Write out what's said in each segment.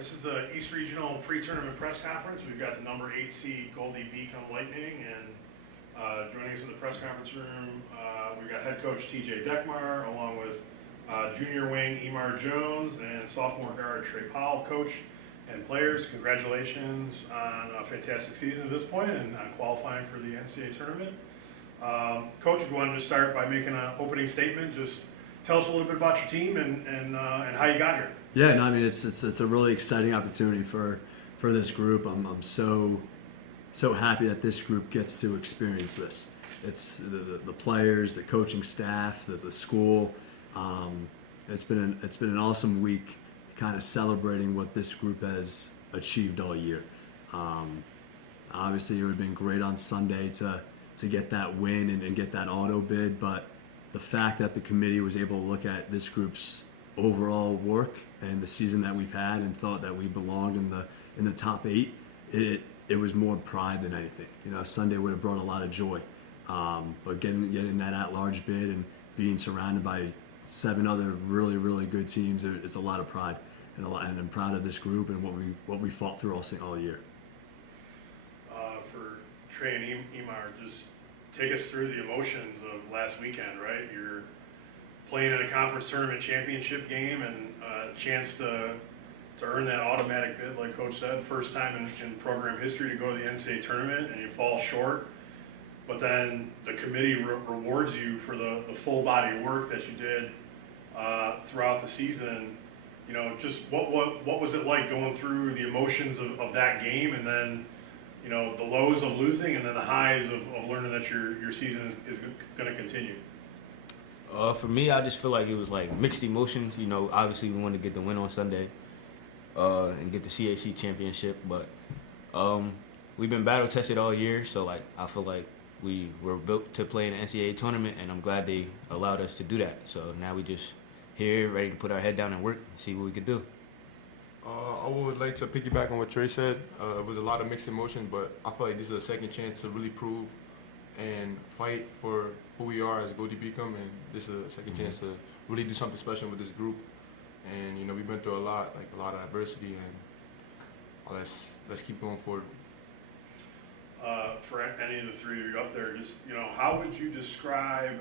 This is the East Regional Pre-Tournament Press Conference. We've got the number 8 seed Goldey-Beacom Lightning, and joining us in the press conference room, we've got head coach TJ Deckmar, along with junior wing Emar Jones and sophomore guard Trey Powell. Coach and players, congratulations on a fantastic season at this point and on qualifying for the NCAA tournament. Coach, if you want to just start by making an opening statement, just tell us a little bit about your team and how you got here. Yeah, no, I mean it's a really exciting opportunity for this group. I'm so happy that this group gets to experience this. It's the players, the coaching staff, the school. It's been an awesome week, kind of celebrating what this group has achieved all year. Obviously, it would have been great on Sunday to get that win and get that auto bid, but the fact that the committee was able to look at this group's overall work and the season that we've had and thought that we belonged in the top 8, it was more pride than anything. You know, Sunday would have brought a lot of joy, but getting that at-large bid and being surrounded by 7 other really good teams, it's a lot of pride, and I'm proud of this group and what we fought through all year. For Trey and Emar, just take us through the emotions of last weekend, right? You're playing in a conference tournament championship game and a chance to earn that automatic bid, like Coach said, first time in program history to go to the NCAA tournament, and you fall short. But then the committee rewards you for the full body of work that you did throughout the season. You know, just what was it like going through the emotions of that game, and then, you know, the lows of losing, and then the highs of learning that your season is going to continue? For me, I just feel like it was like mixed emotions. You know, obviously we wanted to get the win on Sunday and get the CAC championship, but we've been battle tested all year, so like I feel like we were built to play in the NCAA tournament, and I'm glad they allowed us to do that. So now we just here, ready to put our head down and work and see what we could do. I would like to piggyback on what Trey said. It was a lot of mixed emotions, but I feel like this is a second chance to really prove and fight for who we are as Goldey-Beacom, and this is a second chance to really do something special with this group. And you know, we've been through a lot of adversity, and let's keep going forward. For any of the three of you up there, just, you know, how would you describe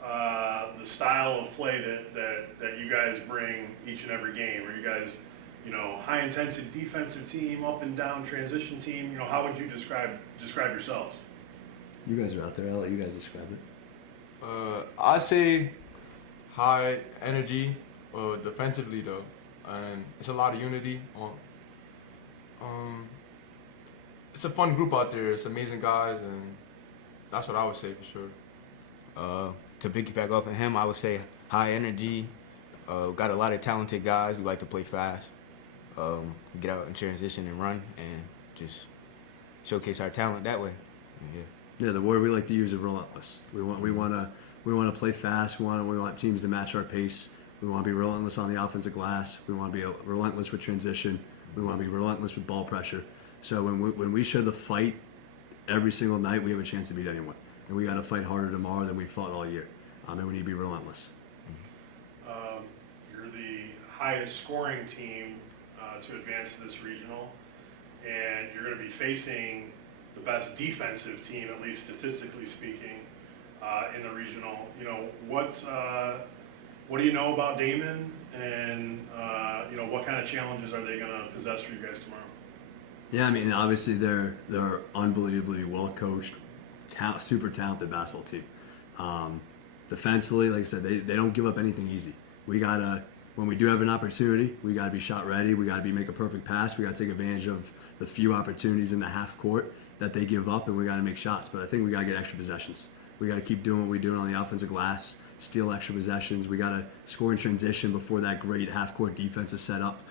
the style of play that you guys bring each and every game? Are you guys, you know, high intensity defensive team, up and down transition team? You know, how would you describe yourselves? You guys are out there. I'll let you guys describe it. I say high energy defensively though, and it's a lot of unity. It's a fun group out there. It's amazing guys, and that's what I would say for sure. To piggyback off of him, I would say high energy. Got a lot of talented guys. We like to play fast. Get out in transition and run, and just showcase our talent that way. Yeah, the word we like to use is relentless. We want to play fast. We want teams to match our pace. We want to be relentless on the offensive glass. We want to be relentless with transition. We want to be relentless with ball pressure. So when we show the fight every single night, we have a chance to beat anyone. And we got to fight harder tomorrow than we fought all year. And we need to be relentless. You're the highest scoring team to advance to this regional, and you're going to be facing the best defensive team, at least statistically speaking, in the regional. You know, what do you know about Damon, and you know, what kind of challenges are they going to possess for you guys tomorrow? Yeah, I mean, obviously they're unbelievably well coached, super talented basketball team. Defensively, like I said, they don't give up anything easy. We gotta, when we do have an opportunity, we gotta be shot ready. We gotta make a perfect pass. We gotta take advantage of the few opportunities in the half court that they give up, and we got to make shots. But I think we got to get extra possessions. We got to keep doing what we're doing on the offensive glass, steal extra possessions. We got to score in transition before that great half-court defense is set up.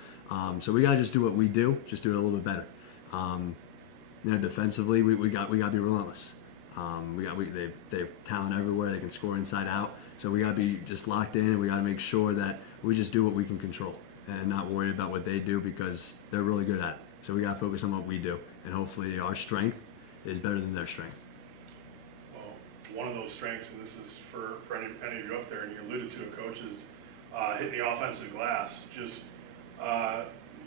So we got to just do what we do, just do it a little bit better. You know, defensively, we got to be relentless. They have talent everywhere. They can score inside out. So we got to be just locked in, and we got to make sure that we just do what we can control and not worry about what they do, because they're really good at it. So we got to focus on what we do, and hopefully our strength is better than their strength. Well, one of those strengths, and this is for any of you up there, and you alluded to it, Coach, is hitting the offensive glass. Just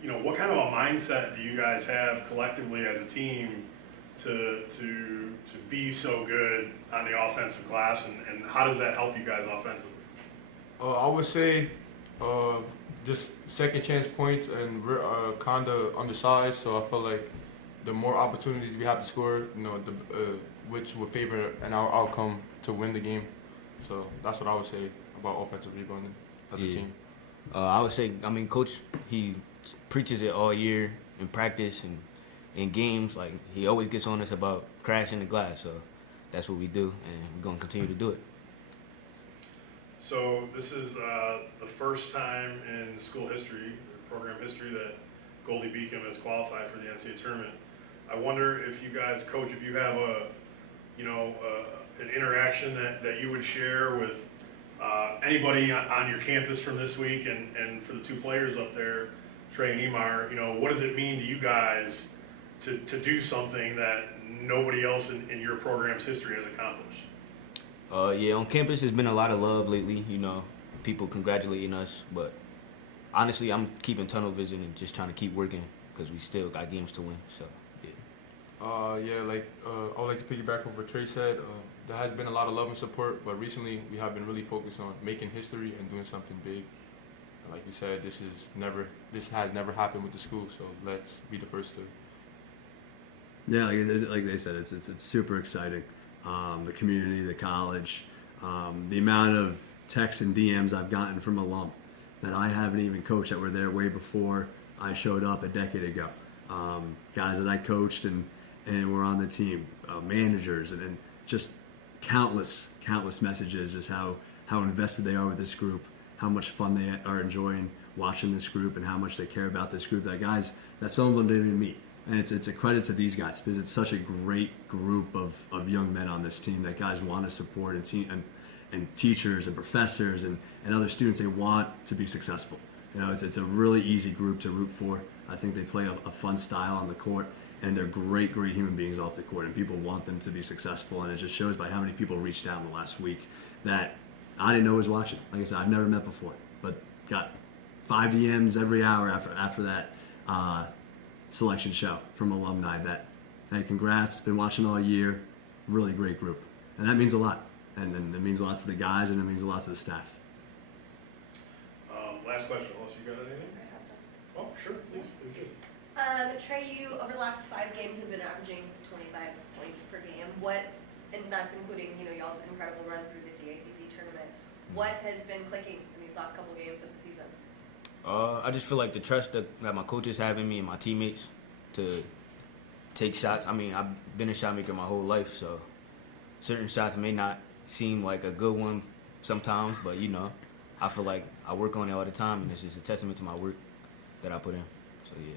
what kind of a mindset do you guys have collectively as a team to be so good on the offensive glass, and how does that help you guys offensively? I would say just second chance points, and we're kind of undersized, so I feel like the more opportunities we have to score, which would favor our outcome to win the game. So that's what I would say about offensive rebounding as a team. I would say, Coach, he preaches it all year in practice and in games. Like, he always gets on us about crashing the glass. So that's what we do, and we're going to continue to do it. So this is the first time in school history, program history, that Goldey-Beacom has qualified for the NCAA tournament. I wonder if you guys, Coach, if you have an interaction that you would share with anybody on your campus from this week, and for the two players up there, Trey and Imar, what does it mean to you guys to do something that nobody else in your program's history has accomplished? On campus there's been a lot of love lately, people congratulating us, but honestly I'm keeping tunnel vision and just trying to keep working because we still got games to win, so yeah. I would like to piggyback on what Trey said. There has been a lot of love and support, but recently we have been really focused on making history and doing something big. Like you said, this has never happened with the school, so let's be the first to. Yeah, like they said, it's super exciting. The community, the college, the amount of texts and DMs I've gotten from alum that I haven't even coached that were there way before I showed up a decade ago. Guys that I coached and were on the team, managers, and just countless messages, just how invested they are with this group, how much fun they are enjoying watching this group, and how much they care about this group. That some of them didn't even meet. And it's a credit to these guys because it's such a great group of young men on this team that guys want to support, and teachers and professors and other students, they want to be successful. It's a really easy group to root for. I think they play a fun style on the court, and they're great human beings off the court, and people want them to be successful. And it just shows by how many people reached out in the last week that I didn't know was watching. Like I said, I've never met before, but got 5 DMs every hour after that selection show from alumni that, hey, congrats, been watching all year, really great group. And that means a lot. And it means a lot to the guys, and it means a lot to the staff. Last question, unless you got anything? I have some. Oh, sure, please do. Trey, you over the last 5 games have been averaging 25 points per game. And that's including, y'all's incredible run through the CACC tournament. What has been clicking in these last couple games of the season? I just feel like the trust that my coaches have in me and my teammates to take shots. I've been a shot maker my whole life, so certain shots may not seem like a good one sometimes, but I feel like I work on it all the time, and it's just a testament to my work that I put in. So yeah.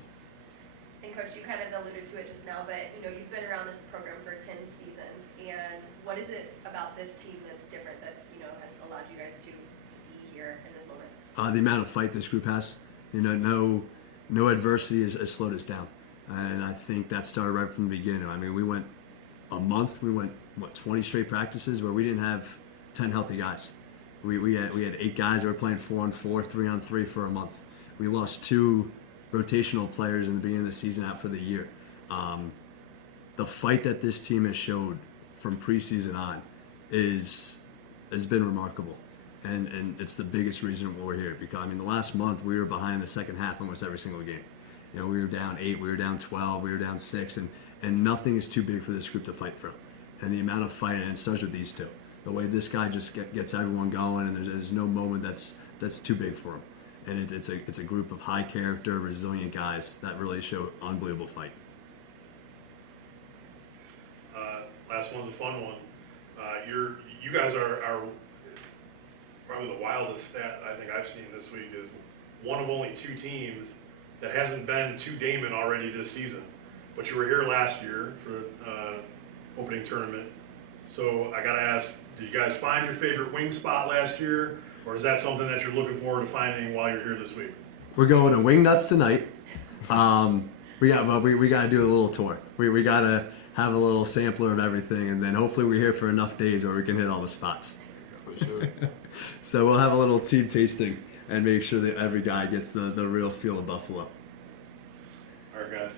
And Coach, you kind of alluded to it just now, but you've been around this program for 10 seasons, and what is it about this team that's different that has allowed you guys to be here in this moment? The amount of fight this group has, no adversity has slowed us down, and I think that started right from the beginning. We went a month, 20 straight practices where we didn't have 10 healthy guys. We had 8 guys that were playing 4-on-4, 3-on-3 for a month. We lost 2 rotational players in the beginning of the season out for the year. The fight that this team has showed from preseason on has been remarkable, and it's the biggest reason why we're here. Because the last month we were behind in the second half almost every single game. We were down 8, we were down 12, we were down 6, and nothing is too big for this group to fight from. And the amount of fight, and it starts with these two. The way this guy just gets everyone going, and there's no moment that's too big for him. And it's a group of high character, resilient guys that really show unbelievable fight. Last one's a fun one. You guys are probably the wildest stat I think I've seen this week is one of only 2 teams that hasn't been to Damon already this season. But you were here last year for opening tournament. So I gotta ask, did you guys find your favorite wing spot last year? Or is that something that you're looking forward to finding while you're here this week? We're going to Wing Nuts tonight. We got to do a little tour. We got to have a little sampler of everything, and then hopefully we're here for enough days where we can hit all the spots. For sure. So we'll have a little team tasting and make sure that every guy gets the real feel of Buffalo. All right, guys.